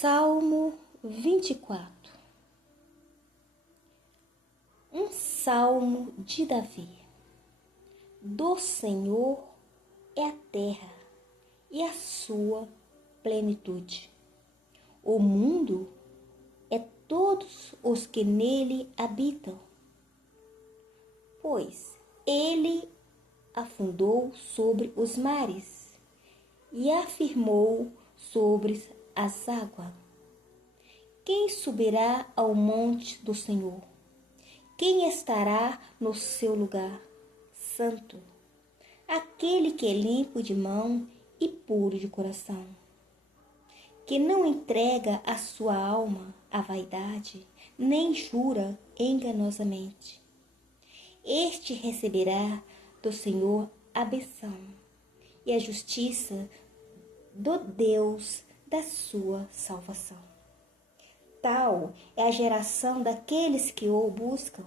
Salmo 24. Um salmo de Davi. Do Senhor é a terra e a sua plenitude. O mundo é todos os que nele habitam, pois ele afundou sobre os mares e afirmou sobre as águas. Quem subirá ao monte do Senhor? Quem estará no seu lugar santo? Aquele que é limpo de mão e puro de coração, que não entrega a sua alma à vaidade, nem jura enganosamente. Este receberá do Senhor a bênção e a justiça do Deus da sua salvação. Tal é a geração daqueles que o buscam,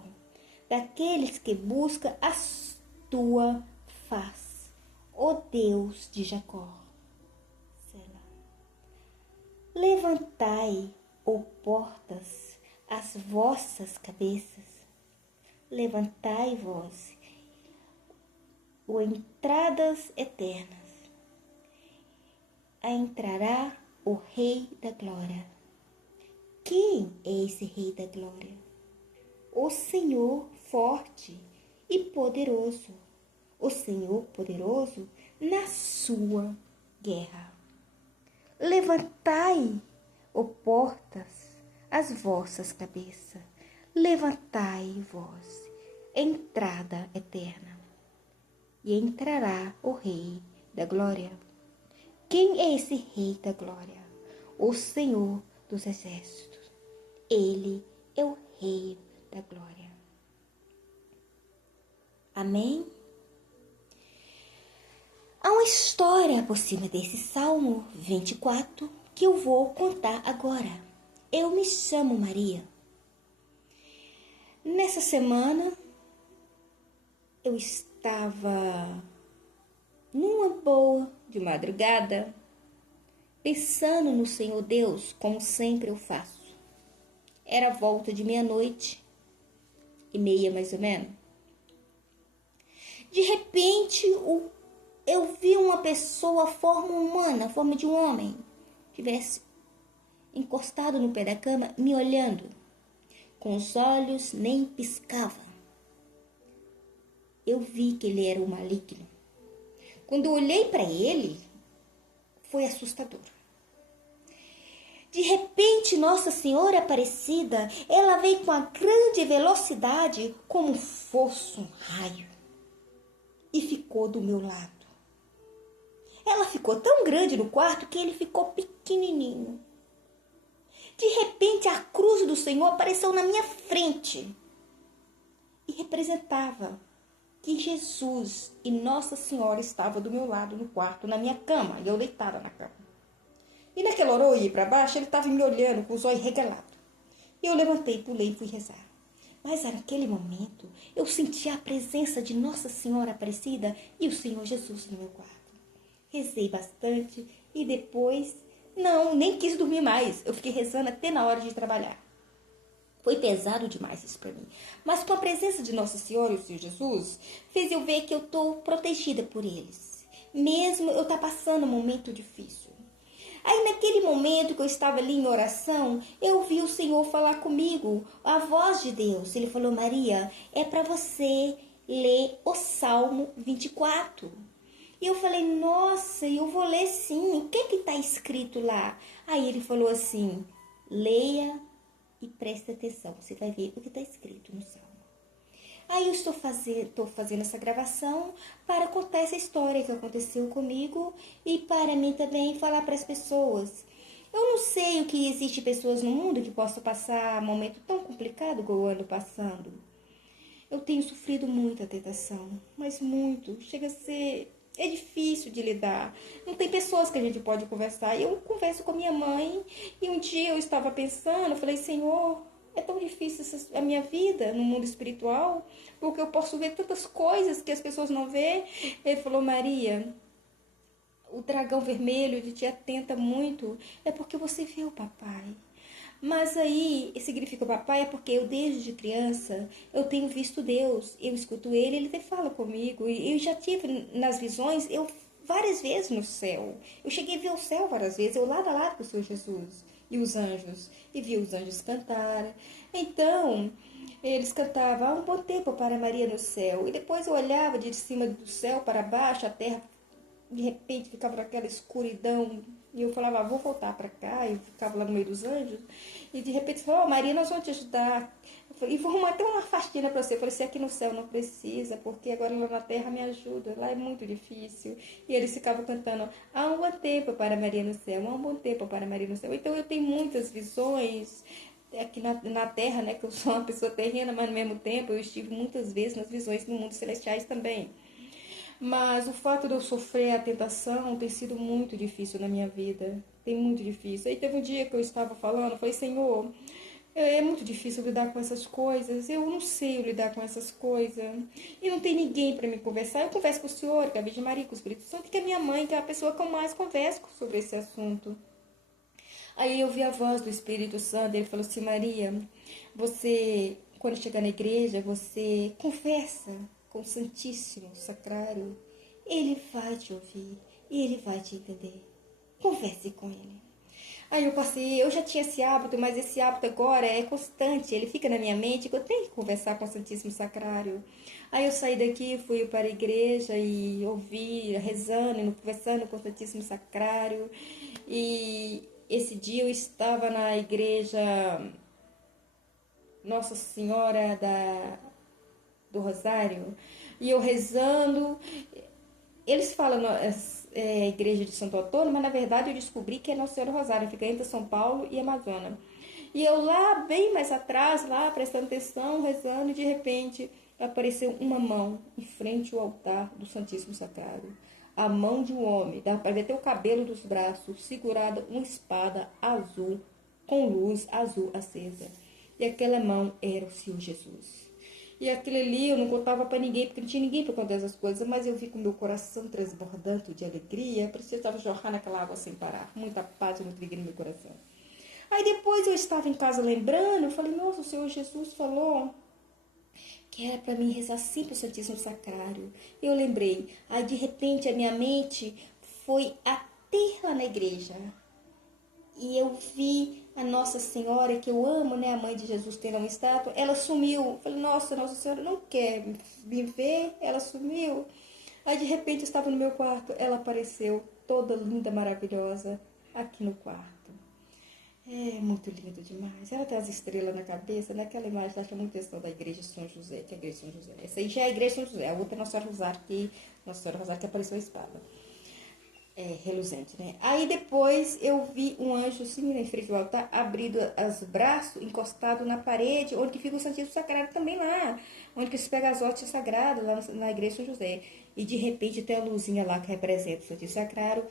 daqueles que buscam a tua face, ó Deus de Jacó. Selah. Levantai, ó portas, as vossas cabeças. Levantai vós, ó entradas eternas. Entrará o Rei da Glória. Quem é esse Rei da Glória? O Senhor forte e poderoso. O Senhor poderoso na sua guerra. Levantai, ó portas, as vossas cabeças. Levantai vós, entrada eterna. E entrará o Rei da Glória. Quem é esse Rei da Glória? O Senhor dos Exércitos. Ele é o Rei da Glória. Amém? Há uma história por cima desse Salmo 24 que eu vou contar agora. Eu me chamo Maria. Nessa semana, eu estava numa boa de madrugada, pensando no Senhor Deus, como sempre eu faço. Era volta de 00:30 mais ou menos. De repente, eu vi uma pessoa, forma humana, forma de um homem, tivesse encostado no pé da cama, me olhando. Com os olhos nem piscava. Eu vi que ele era um maligno. Quando eu olhei para ele, foi assustador. De repente, Nossa Senhora Aparecida, ela veio com a grande velocidade, como fosse um raio, e ficou do meu lado. Ela ficou tão grande no quarto que ele ficou pequenininho. De repente, a cruz do Senhor apareceu na minha frente e representava que Jesus e Nossa Senhora estavam do meu lado no quarto, na minha cama, e eu deitada na cama. E naquela hora eu olhei para baixo, ele estava me olhando com os olhos regalados. E eu levantei, pulei e fui rezar. Mas naquele momento, eu senti a presença de Nossa Senhora Aparecida e o Senhor Jesus no meu quarto. Rezei bastante e depois, nem quis dormir mais. Eu fiquei rezando até na hora de trabalhar. Foi pesado demais isso para mim. Mas com a presença de Nossa Senhora e o Senhor Jesus, fez eu ver que eu estou protegida por eles. Mesmo eu estar passando um momento difícil. Aí naquele momento que eu estava ali em oração, eu vi o Senhor falar comigo, a voz de Deus. Ele falou: Maria, é para você ler o Salmo 24. E eu falei: nossa, eu vou ler sim, o que está escrito lá? Aí ele falou assim: leia e preste atenção, você vai ver o que está escrito no Salmo. Aí eu estou fazendo essa gravação para contar essa história que aconteceu comigo e para mim também falar para as pessoas. Eu não sei o que existe pessoas no mundo que possam passar um momento tão complicado como eu ando passando. Eu tenho sofrido muita tentação, mas muito. Chega a ser... é difícil de lidar. Não tem pessoas que a gente pode conversar. Eu converso com a minha mãe e um dia eu estava pensando, eu falei: Senhor, é tão difícil a minha vida no mundo espiritual, porque eu posso ver tantas coisas que as pessoas não vê. Ele falou: Maria, o dragão vermelho te atenta muito, é porque você vê o papai. Mas aí, significa o papai é porque eu, desde criança, eu tenho visto Deus. Eu escuto ele fala comigo. E eu já tive nas visões, eu várias vezes no céu. Eu cheguei a ver o céu várias vezes, eu lado a lado com o Senhor Jesus e os anjos. E vi os anjos cantar. Então, eles cantavam há um bom tempo para Maria no céu. E depois eu olhava de cima do céu para baixo, a terra de repente ficava naquela escuridão. E eu falava, vou voltar para cá. E ficava lá no meio dos anjos. E de repente falou, Maria, nós vamos te ajudar. Eu falei, e vou arrumar até uma faxina para você. Eu falei, se aqui no céu não precisa, porque agora lá na terra me ajuda. Lá é muito difícil. E eles ficavam cantando, há um bom tempo para Maria no céu, há um bom tempo para Maria no céu. Então eu tenho muitas visões aqui na terra, né? Que eu sou uma pessoa terrena, mas ao mesmo tempo eu estive muitas vezes nas visões no mundo celestiais também. Mas o fato de eu sofrer a tentação tem sido muito difícil na minha vida. Tem muito difícil. Aí teve um dia que eu estava falando, eu falei, Senhor, é muito difícil lidar com essas coisas. Eu não sei lidar com essas coisas. E não tem ninguém para me conversar. Eu converso com o Senhor, com a Virgem Maria, com o Espírito Santo, que é minha mãe, que é a pessoa que eu mais converso sobre esse assunto. Aí eu vi a voz do Espírito Santo, ele falou assim, Maria, você, quando chegar na igreja, você conversa com o Santíssimo Sacrário. Ele vai te ouvir e ele vai te entender. Converse com ele. Aí eu passei, eu já tinha esse hábito, mas esse hábito agora é constante, ele fica na minha mente, que eu tenho que conversar com o Santíssimo Sacrário. Aí eu saí daqui, fui para a igreja e ouvi, rezando, conversando com o Santíssimo Sacrário. E esse dia eu estava na igreja Nossa Senhora do Rosário, e eu rezando. Eles falam igreja de Santo Antônio, mas na verdade eu descobri que é Nossa Senhora do Rosário, fica entre São Paulo e Amazonas. E eu lá, bem mais atrás, lá prestando atenção, rezando, e de repente apareceu uma mão em frente ao altar do Santíssimo Sacrário. A mão de um homem, dá para ver até o cabelo dos braços, segurada uma espada azul, com luz azul acesa. E aquela mão era o Senhor Jesus. E aquilo ali eu não contava para ninguém, porque não tinha ninguém para contar essas coisas, mas eu vi com o meu coração transbordando de alegria, parecia que eu estava jorrando aquela água sem parar, muita paz e muita alegria no meu coração. Aí depois eu estava em casa lembrando, eu falei, nossa, o Senhor Jesus falou que era para mim rezar sempre o Santíssimo Sacrário. Eu lembrei, aí de repente a minha mente foi até lá na igreja. E eu vi a Nossa Senhora, que eu amo, né? A mãe de Jesus tendo uma estátua. Ela sumiu. Eu falei, nossa, Nossa Senhora não quer me ver. Ela sumiu. Aí de repente eu estava no meu quarto. Ela apareceu toda linda, maravilhosa, aqui no quarto. É muito lindo demais. Ela tem as estrelas na cabeça, naquela imagem, ela chama muita atenção da igreja de São José, que é a igreja de São José. Essa aí já é a igreja de São José, a outra é Nossa Senhora Rosário, Nossa Senhora Rosário que apareceu a espada. Reluzente, né? Aí depois eu vi um anjo assim, em frente ao altar, abrindo os braços, encostado na parede, onde que fica o Santíssimo Sagrado também lá, onde que se pega as hóstias sagradas, lá na igreja de São José. E de repente tem a luzinha lá que representa o Santíssimo Sagrado.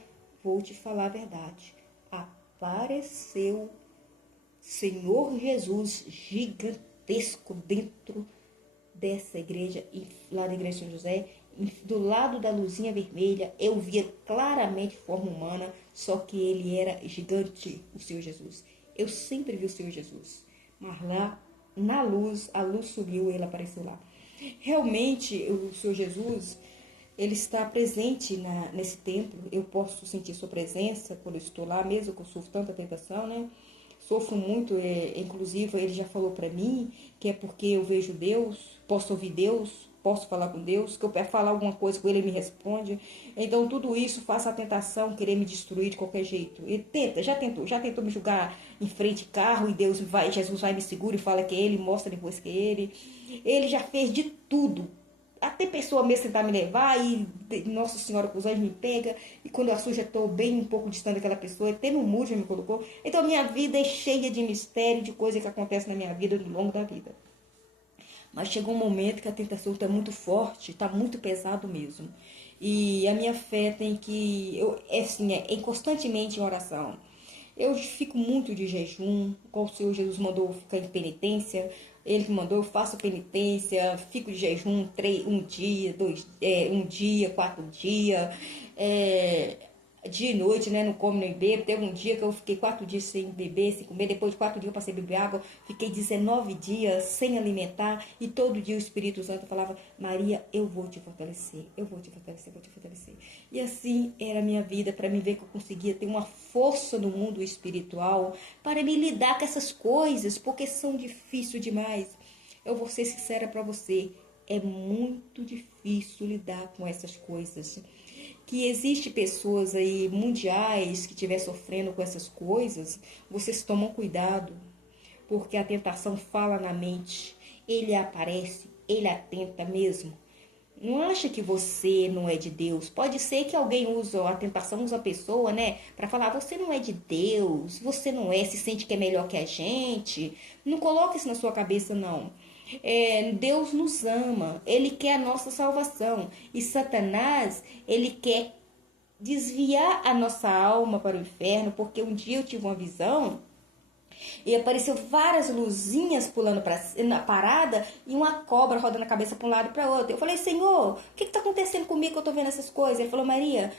Vou te falar a verdade. Apareceu Senhor Jesus gigantesco dentro dessa igreja, lá na igreja de São José, do lado da luzinha vermelha, eu via claramente forma humana, só que ele era gigante, o Senhor Jesus. Eu sempre vi o Senhor Jesus, mas lá, na luz, a luz sumiu e ele apareceu lá. Realmente, o Senhor Jesus, ele está presente nesse templo. Eu posso sentir sua presença quando eu estou lá, mesmo que eu sofro tanta tentação, né? Sofro muito, inclusive ele já falou para mim que é porque eu vejo Deus, posso ouvir Deus, posso falar com Deus, que eu quero falar alguma coisa com ele, ele me responde. Então tudo isso faz a tentação querer me destruir de qualquer jeito. Ele já tentou me julgar em frente de carro e Jesus vai me segura e fala que é ele, mostra depois que é ele. Ele já fez de tudo. Até pessoa mesmo tentar me levar e Nossa Senhora com os anjos me pega. E quando eu assusto, já estou bem um pouco distante daquela pessoa. Até no muro já me colocou. Então a minha vida é cheia de mistério, de coisas que acontecem na minha vida, ao longo da vida. Mas chegou um momento que a tentação está muito forte, está muito pesado mesmo. E a minha fé tem que... constantemente em oração. Eu fico muito de jejum, qual o Senhor Jesus mandou ficar em penitência. Ele que mandou, eu faço penitência, fico de jejum um dia, 4 dias. dia e noite, né? Não come nem bebo. Teve um dia que eu fiquei 4 dias sem beber, sem comer. Depois de 4 dias eu passei a beber água. Fiquei 19 dias sem alimentar. E todo dia o Espírito Santo falava: Maria, eu vou te fortalecer. Eu vou te fortalecer, vou te fortalecer. E assim era a minha vida, para me ver que eu conseguia ter uma força no mundo espiritual, para me lidar com essas coisas, porque são difíceis demais. Eu vou ser sincera para você. É muito difícil lidar com essas coisas. Que existe pessoas aí mundiais que estiver sofrendo com essas coisas, vocês tomam cuidado, porque a tentação fala na mente, ele aparece, ele atenta mesmo. Não acha que você não é de Deus. Pode ser que alguém usa, a tentação usa a pessoa, né? Para falar, você não é de Deus, você não é, se sente que é melhor que a gente. Não coloque isso na sua cabeça, não. Deus nos ama, Ele quer a nossa salvação. E Satanás, ele quer desviar a nossa alma para o inferno, porque um dia eu tive uma visão e apareceu várias luzinhas pulando na parada e uma cobra rodando a cabeça para um lado e para outro. Eu falei, Senhor, o que está acontecendo comigo que eu estou vendo essas coisas? Ele falou, Maria,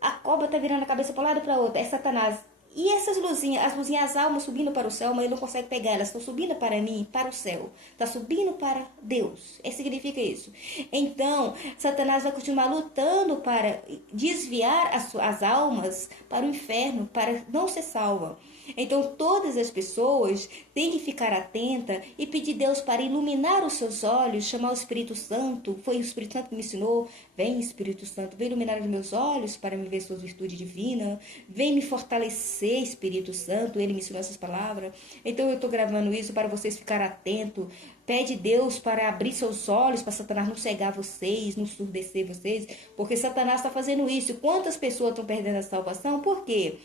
a cobra está virando a cabeça para um lado e para outro. É Satanás. E essas luzinhas, as almas subindo para o céu, mas ele não consegue pegar, elas estão subindo para mim, para o céu. Está subindo para Deus. Significa isso. Então, Satanás vai continuar lutando para desviar as almas para o inferno, para não ser salva. Então, todas as pessoas têm que ficar atenta e pedir Deus para iluminar os seus olhos, chamar o Espírito Santo. Foi o Espírito Santo que me ensinou. Vem, Espírito Santo, vem iluminar os meus olhos para me ver suas virtudes divinas. Vem me fortalecer, Espírito Santo. Ele me ensinou essas palavras. Então, eu estou gravando isso para vocês ficarem atentos. Pede Deus para abrir seus olhos, para Satanás não cegar vocês, não surdecer vocês, porque Satanás está fazendo isso. Quantas pessoas estão perdendo a salvação? Por quê?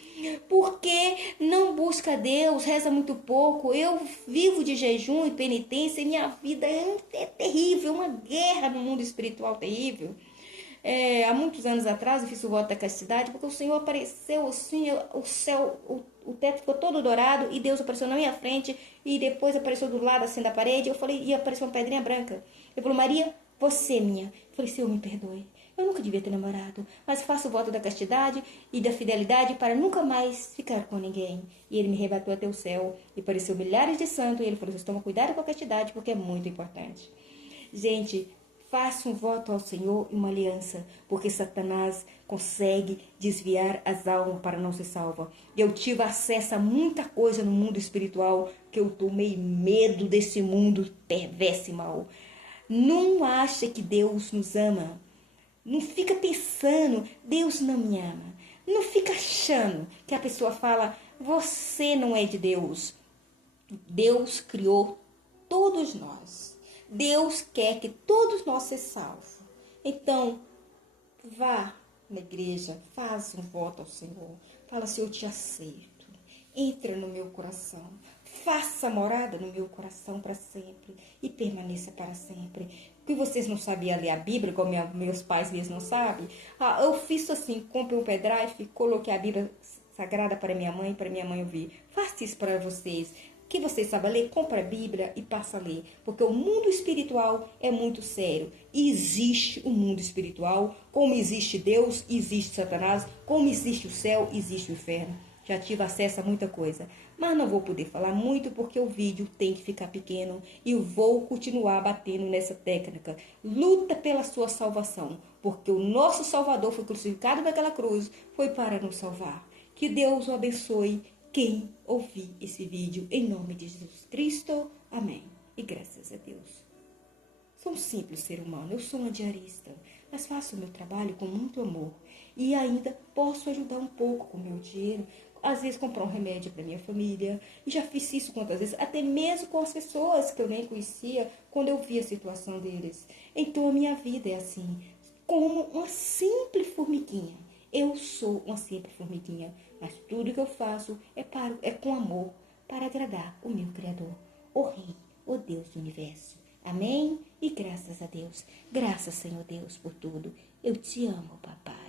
Porque não busca Deus, reza muito pouco. Eu vivo de jejum e penitência e minha vida é terrível, uma guerra no mundo espiritual terrível. Há muitos anos atrás eu fiz o voto da castidade, porque o Senhor apareceu assim, o céu, o teto ficou todo dourado e Deus apareceu na minha frente e depois apareceu do lado assim da parede. Eu falei, e apareceu uma pedrinha branca. Ele falou, Maria, você minha. Eu falei, Senhor, me perdoe. Eu nunca devia ter namorado, mas faço o voto da castidade e da fidelidade para nunca mais ficar com ninguém. E ele me arrebatou até o céu e apareceu milhares de santos e ele falou, vocês tomam cuidado com a castidade porque é muito importante. Gente, faça um voto ao Senhor e uma aliança, porque Satanás consegue desviar as almas para não ser salva. Eu tive acesso a muita coisa no mundo espiritual que eu tomei medo desse mundo perverso e mau. Não acha que Deus nos ama. Não fica pensando, Deus não me ama. Não fica achando que a pessoa fala, você não é de Deus. Deus criou todos nós. Deus quer que todos nós sejamos salvos. Então, vá na igreja, faça um voto ao Senhor. Fala, Senhor, eu te aceito. Entra no meu coração. Faça morada no meu coração para sempre. E permaneça para sempre. Porque vocês não sabiam ler a Bíblia, como meus pais mesmo não sabem. Eu fiz assim, comprei um pendrive, coloquei a Bíblia Sagrada para minha mãe ouvir. Faça isso para vocês. Que vocês sabem ler, compra a Bíblia e passa a ler. Porque o mundo espiritual é muito sério. E existe o mundo espiritual, como existe Deus, existe Satanás, como existe o céu, existe o inferno. Já tive acesso a muita coisa. Mas não vou poder falar muito porque o vídeo tem que ficar pequeno. E eu vou continuar batendo nessa técnica. Luta pela sua salvação. Porque o nosso Salvador foi crucificado naquela cruz. Foi para nos salvar. Que Deus o abençoe. Quem ouvir esse vídeo, em nome de Jesus Cristo, amém. E graças a Deus. Sou um simples ser humano, eu sou uma diarista, mas faço o meu trabalho com muito amor. E ainda posso ajudar um pouco com o meu dinheiro, às vezes comprar um remédio para minha família. E já fiz isso quantas vezes, até mesmo com as pessoas que eu nem conhecia, quando eu vi a situação deles. Então a minha vida é assim, como uma simples formiguinha. Eu sou uma simples formiguinha, mas tudo que eu faço é com amor, para agradar o meu Criador, o Rei, o Deus do Universo. Amém? E graças a Deus. Graças, Senhor Deus, por tudo. Eu te amo, papai.